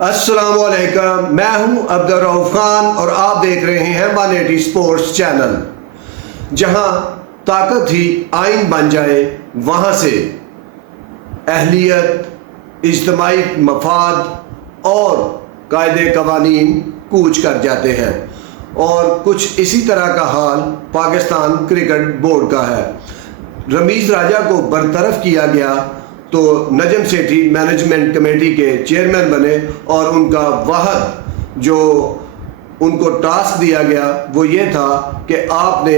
السلام علیکم، میں ہوں عبدالرؤف خان اور آپ دیکھ رہے ہیں 180 سپورٹس چینل۔ جہاں طاقت ہی آئین بن جائے وہاں سے اہلیت، اجتماعی مفاد اور قاعدے قوانین کوچ کر جاتے ہیں، اور کچھ اسی طرح کا حال پاکستان کرکٹ بورڈ کا ہے۔ رمیز راجہ کو برطرف کیا گیا تو نجم سیٹھی مینجمنٹ کمیٹی کے چیئرمین بنے، اور ان کا واحد جو ان کو ٹاسک دیا گیا وہ یہ تھا کہ آپ نے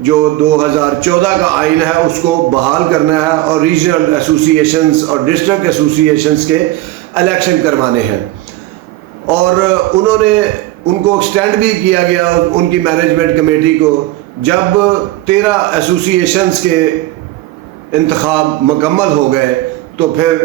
جو 2014 کا آئین ہے اس کو بحال کرنا ہے اور ریجنل ایسوسیشنز اور ڈسٹرکٹ ایسوسیشنز کے الیکشن کروانے ہیں۔ اور انہوں نے ان کو ایکسٹینڈ بھی کیا گیا ان کی مینجمنٹ کمیٹی کو۔ جب 13 ایسوسیشنز کے انتخاب مکمل ہو گئے تو پھر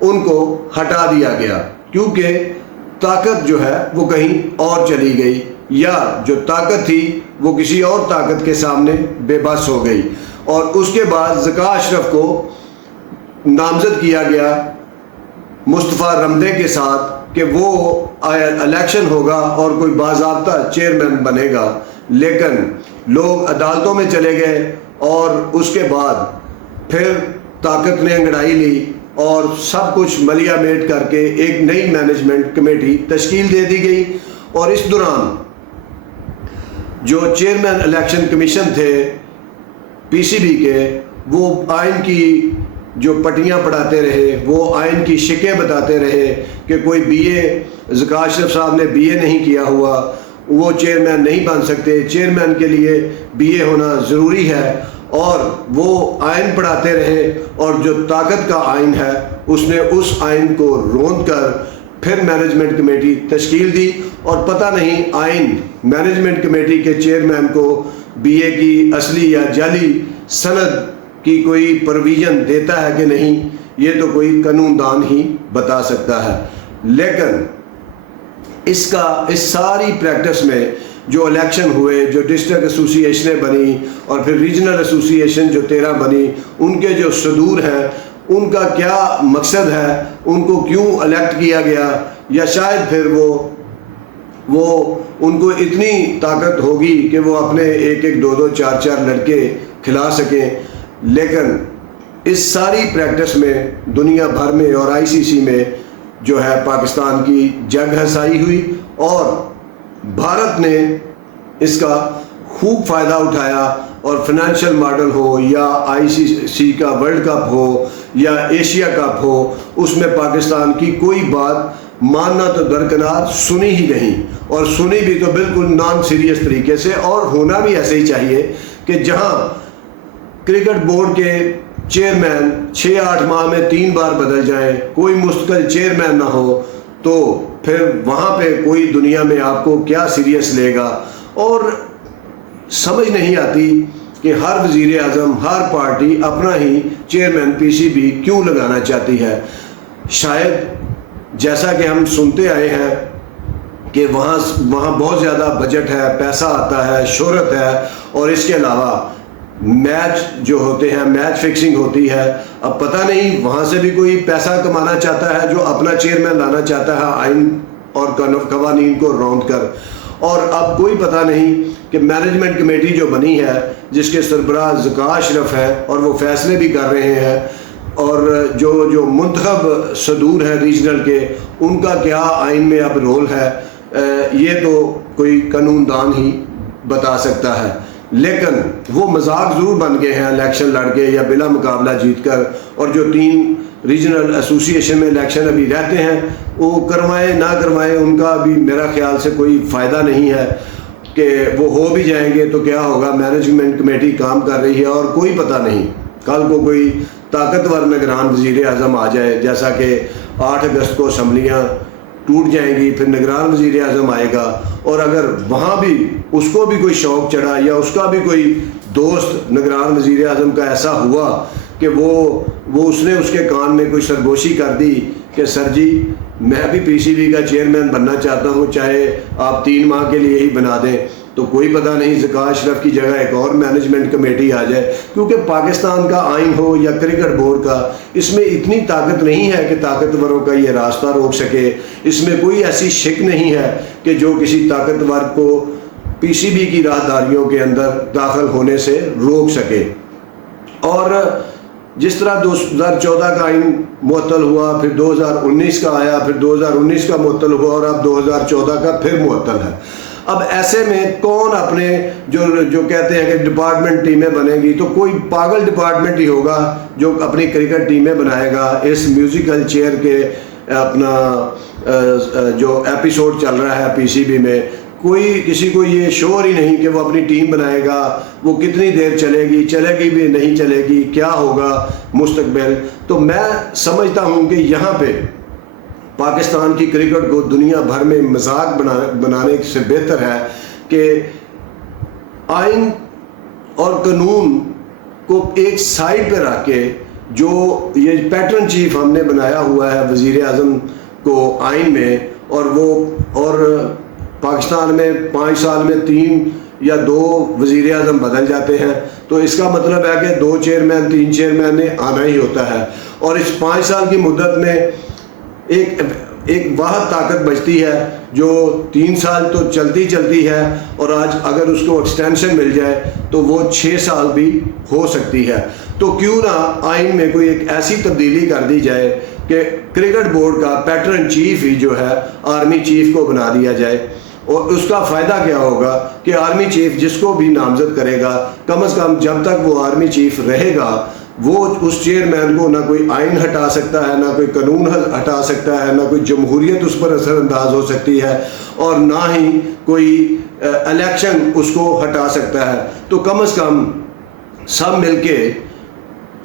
ان کو ہٹا دیا گیا، کیونکہ طاقت جو ہے وہ کہیں اور چلی گئی، یا جو طاقت تھی وہ کسی اور طاقت کے سامنے بے بس ہو گئی۔ اور اس کے بعد ذکا اشرف کو نامزد کیا گیا مصطفیٰ رمدے کے ساتھ کہ وہ الیکشن ہوگا اور کوئی باضابطہ چیئرمین بنے گا، لیکن لوگ عدالتوں میں چلے گئے اور اس کے بعد پھر طاقت نے انگڑائی لی اور سب کچھ ملیا میٹ کر کے ایک نئی مینجمنٹ کمیٹی تشکیل دے دی گئی۔ اور اس دوران جو چیئرمین الیکشن کمیشن تھے پی سی بی کے، وہ آئین کی جو پٹیاں پڑھاتے رہے، وہ آئین کی شکیں بتاتے رہے کہ کوئی بی اے، ذکا اشرف صاحب نے بی اے نہیں کیا ہوا، وہ چیئرمین نہیں بن سکتے، چیئرمین کے لیے بی اے ہونا ضروری ہے، اور وہ آئین پڑھاتے رہے۔ اور جو طاقت کا آئین ہے اس نے اس آئین کو روند کر پھر مینجمنٹ کمیٹی تشکیل دی، اور پتہ نہیں آئین مینجمنٹ کمیٹی کے چیئرمین کو بی اے کی اصلی یا جعلی سند کی کوئی پرویژن دیتا ہے کہ نہیں، یہ تو کوئی قانون دان ہی بتا سکتا ہے۔ لیکن اس ساری پریکٹس میں جو الیکشن ہوئے، جو ڈسٹرکٹ ایسوسیشنیں بنی اور پھر ریجنل ایسوسیشن جو 13 بنی، ان کے جو صدور ہیں ان کا کیا مقصد ہے، ان کو کیوں الیکٹ کیا گیا، یا شاید پھر وہ ان کو اتنی طاقت ہوگی کہ وہ اپنے ایک 2 4 لڑکے کھلا سکیں۔ لیکن اس ساری پریکٹس میں دنیا بھر میں اور آئی سی سی میں جو ہے پاکستان کی جنگ ہنسائی ہوئی، اور بھارت نے اس کا خوب فائدہ اٹھایا، اور فائنینشیل ماڈل ہو یا آئی سی سی کا ورلڈ کپ ہو یا ایشیا کپ ہو، اس میں پاکستان کی کوئی بات ماننا تو درکنار سنی ہی نہیں، اور سنی بھی تو بالکل نان سیریس طریقے سے، اور ہونا بھی ایسے ہی چاہیے کہ جہاں کرکٹ بورڈ کے چیئرمین 6-8 ماہ میں 3 بار بدل جائیں، کوئی مستقل چیئرمین نہ ہو، تو پھر وہاں پہ کوئی دنیا میں آپ کو کیا سیریس لے گا۔ اور سمجھ نہیں آتی کہ ہر وزیر اعظم، ہر پارٹی اپنا ہی چیئرمین پی سی بی کیوں لگانا چاہتی ہے۔ شاید جیسا کہ ہم سنتے آئے ہیں کہ وہاں بہت زیادہ بجٹ ہے، پیسہ آتا ہے، شہرت ہے، اور اس کے علاوہ میچ جو ہوتے ہیں، میچ فکسنگ ہوتی ہے۔ اب پتہ نہیں وہاں سے بھی کوئی پیسہ کمانا چاہتا ہے جو اپنا چیئرمین لانا چاہتا ہے آئین اور قوانین کو روند کر۔ اور اب کوئی پتہ نہیں کہ مینجمنٹ کمیٹی جو بنی ہے، جس کے سربراہ ذکا اشرف ہے اور وہ فیصلے بھی کر رہے ہیں، اور جو منتخب صدور ہیں ریجنل کے، ان کا کیا آئین میں اب رول ہے، یہ تو کوئی قانون دان ہی بتا سکتا ہے۔ لیکن وہ مذاق ضرور بن گئے ہیں الیکشن لڑ کے یا بلا مقابلہ جیت کر، اور جو 3 ریجنل ایسوسیشن میں الیکشن ابھی رہتے ہیں، وہ کروائیں نہ کروائیں ان کا بھی میرا خیال سے کوئی فائدہ نہیں ہے، کہ وہ ہو بھی جائیں گے تو کیا ہوگا، مینجمنٹ کمیٹی کام کر رہی ہے اور کوئی پتہ نہیں کل کو کوئی طاقتور نگران وزیر اعظم آ جائے، جیسا کہ 8 اگست کو اسمبلیاں ٹوٹ جائیں گی، پھر نگران وزیر اعظم آئے گا، اور اگر وہاں بھی اس کو بھی کوئی شوق چڑھا یا اس کا بھی کوئی دوست نگران وزیر اعظم کا ایسا ہوا کہ وہ اس نے اس کے کان میں کوئی سرگوشی کر دی کہ سر جی میں بھی پی سی بی کا چیئرمین بننا چاہتا ہوں، چاہے آپ 3 ماہ کے لیے ہی بنا دیں، تو کوئی پتہ نہیں ذکا اشرف کی جگہ ایک اور مینجمنٹ کمیٹی آ جائے، کیونکہ پاکستان کا آئین ہو یا کرکٹ بورڈ کا، اس میں اتنی طاقت نہیں ہے کہ طاقتوروں کا یہ راستہ روک سکے. اس میں کوئی ایسی شک نہیں ہے کہ جو کسی طاقتور کو پی سی بی کی راہداریوں کے اندر داخل ہونے سے روک سکے. اور جس طرح 2014 کا آئین معطل ہوا، پھر 2019 کا آیا، پھر 2019 کا معطل ہوا، اور اب 2014 کا پھر معطل ہے. اب ایسے میں کون اپنے جو کہتے ہیں کہ ڈپارٹمنٹ ٹیمیں بنیں گی، تو کوئی پاگل ڈپارٹمنٹ ہی ہوگا جو اپنی کرکٹ ٹیمیں بنائے گا. اس میوزیکل چیئر کے اپنا جو ایپیسوڈ چل رہا ہے پی سی بی میں، کسی کو یہ شور ہی نہیں کہ وہ اپنی ٹیم بنائے گا. وہ کتنی دیر چلے گی بھی نہیں چلے گی، کیا ہوگا مستقبل. تو میں سمجھتا ہوں کہ یہاں پہ پاکستان کی کرکٹ کو دنیا بھر میں مذاق بنانے سے بہتر ہے کہ آئین اور قانون کو ایک سائڈ پہ رکھ کے، جو یہ پیٹرن چیف ہم نے بنایا ہوا ہے وزیر اعظم کو آئین میں، اور پاکستان میں 5 سال میں 3 یا 2 وزیر اعظم بدل جاتے ہیں، تو اس کا مطلب ہے کہ 2 چیئرمین 3 چیئرمین نے آنا ہی ہوتا ہے. اور اس 5 سال کی مدت میں ایک واحد طاقت بچتی ہے جو 3 سال تو چلتی ہے، اور آج اگر اس کو ایکسٹینشن مل جائے تو وہ 6 سال بھی ہو سکتی ہے. تو کیوں نہ آئین میں کوئی ایک ایسی تبدیلی کر دی جائے کہ کرکٹ بورڈ کا پیٹرن چیف ہی جو ہے آرمی چیف کو بنا دیا جائے. اور اس کا فائدہ کیا ہوگا کہ آرمی چیف جس کو بھی نامزد کرے گا، کم از کم جب تک وہ آرمی چیف رہے گا، وہ اس چیئرمین کو نہ کوئی آئین ہٹا سکتا ہے، نہ کوئی قانون ہٹا سکتا ہے، نہ کوئی جمہوریت اس پر اثر انداز ہو سکتی ہے، اور نہ ہی کوئی الیکشن اس کو ہٹا سکتا ہے. تو کم از کم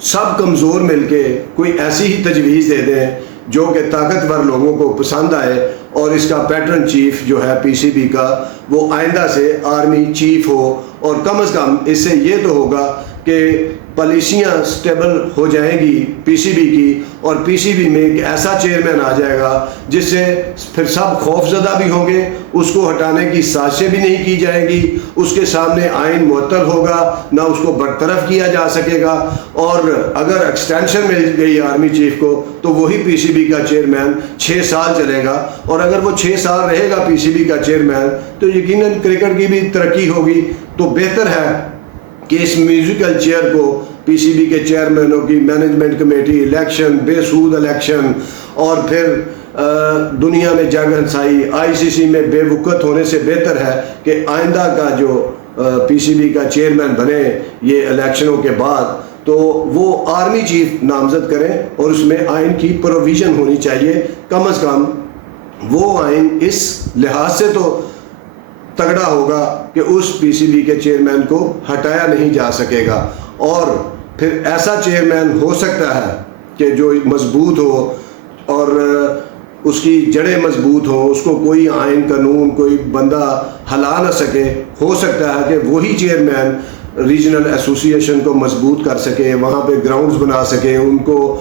سب کمزور مل کے کوئی ایسی ہی تجویز دے دیں جو کہ طاقتور لوگوں کو پسند آئے، اور اس کا پیٹرن چیف جو ہے پی سی بی کا وہ آئندہ سے آرمی چیف ہو. اور کم از کم اس سے یہ تو ہوگا کہ پالیسیاں سٹیبل ہو جائیں گی پی سی بی کی، اور پی سی بی میں ایک ایسا چیئرمین آ جائے گا جس سے پھر سب خوف زدہ بھی ہوں گے، اس کو ہٹانے کی سازشیں بھی نہیں کی جائیں گی، اس کے سامنے آئین معطل ہوگا، نہ اس کو برطرف کیا جا سکے گا. اور اگر ایکسٹینشن مل گئی آرمی چیف کو تو وہی پی سی بی کا چیئرمین 6 سال چلے گا. اور اگر وہ 6 سال رہے گا پی سی بی کا چیئرمین تو یقیناً کرکٹ کی بھی ترقی ہوگی. تو بہتر ہے کہ اس میوزیکل چیئر کو پی سی بی کے چیئرمینوں کی مینجمنٹ کمیٹی، الیکشن، بے سود الیکشن، اور پھر دنیا میں جنگ ہنسائی، آئی سی سی میں بے وقت ہونے سے بہتر ہے کہ آئندہ کا جو پی سی بی کا چیئرمین بنے یہ الیکشنوں کے بعد، تو وہ آرمی چیف نامزد کریں، اور اس میں آئین کی پروویژن ہونی چاہیے. کم از کم وہ آئین اس لحاظ سے تو تگڑا ہوگا کہ اس پی سی بی کے چیئرمین کو ہٹایا نہیں جا سکے گا. اور پھر ایسا چیئرمین ہو سکتا ہے کہ جو مضبوط ہو اور اس کی جڑیں مضبوط ہوں، اس کو کوئی آئین قانون کوئی بندہ ہلا نہ سکے. ہو سکتا ہے کہ وہی چیئرمین ریجنل ایسوسیشن کو مضبوط کر سکے، وہاں پہ گراؤنڈز بنا سکے، ان کو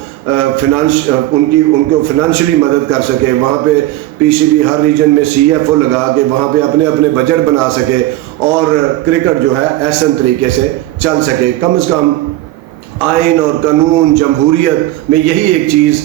فنانشلی مدد کر سکے، وہاں پہ پی سی بی ہر ریجن میں سی ایف او لگا کے وہاں پہ اپنے بجٹ بنا سکے، اور کرکٹ جو ہے احسن طریقے سے چل سکے. کم از کم آئین اور قانون جمہوریت میں یہی ایک چیز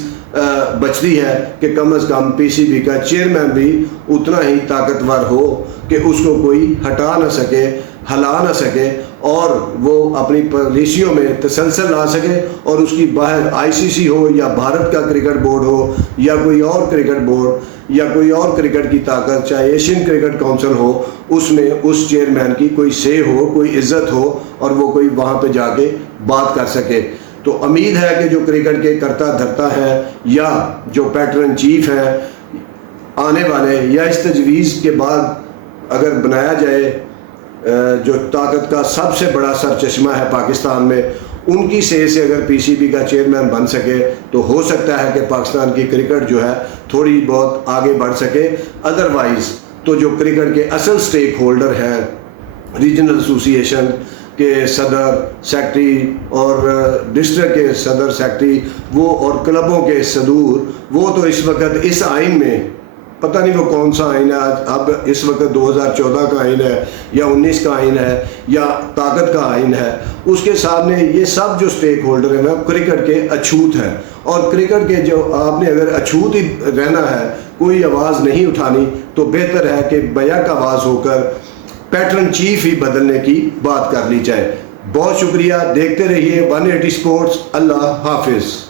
بچتی ہے کہ کم از کم پی سی بی کا چیئرمین بھی اتنا ہی طاقتور ہو کہ اس کو کوئی ہٹا نہ سکے، ہلا نہ سکے، اور وہ اپنی پالیسیوں میں تسلسل لا سکے. اور اس کی باہر آئی سی سی ہو یا بھارت کا کرکٹ بورڈ ہو یا کوئی اور کرکٹ بورڈ یا کوئی اور کرکٹ کی طاقت، چاہے ایشین کرکٹ کونسل ہو، اس میں اس چیئرمین کی کوئی سے ہو، کوئی عزت ہو، اور وہ کوئی وہاں پہ جا کے بات کر سکے. تو امید ہے کہ جو کرکٹ کے کرتا دھرتا ہے یا جو پیٹرن چیف ہیں آنے والے، یا اس تجویز کے بعد اگر بنایا جائے جو طاقت کا سب سے بڑا سر چشمہ ہے پاکستان میں، ان کی سے اگر پی سی بی کا چیئرمین بن سکے تو ہو سکتا ہے کہ پاکستان کی کرکٹ جو ہے تھوڑی بہت آگے بڑھ سکے. ادروائز تو جو کرکٹ کے اصل سٹیک ہولڈر ہیں، ریجنل ایسوسیشن کے صدر سیکٹری اور ڈسٹرکٹ کے صدر سیکٹری، وہ اور کلبوں کے صدور، وہ تو اس وقت اس آئین میں پتہ نہیں وہ کون سا آئین ہے اب اس وقت 2014 کا آئین ہے یا 19 کا آئین ہے یا طاقت کا آئین ہے، اس کے سامنے یہ سب جو سٹیک ہولڈر ہیں وہ کرکٹ کے اچھوت ہیں، اور کرکٹ کے جو آپ نے اگر اچھوت ہی رہنا ہے، کوئی آواز نہیں اٹھانی، تو بہتر ہے کہ بیک آواز ہو کر پیٹرن چیف ہی بدلنے کی بات کر لی جائے۔ بہت شکریہ، دیکھتے رہیے 180 سپورٹس۔ اللہ حافظ۔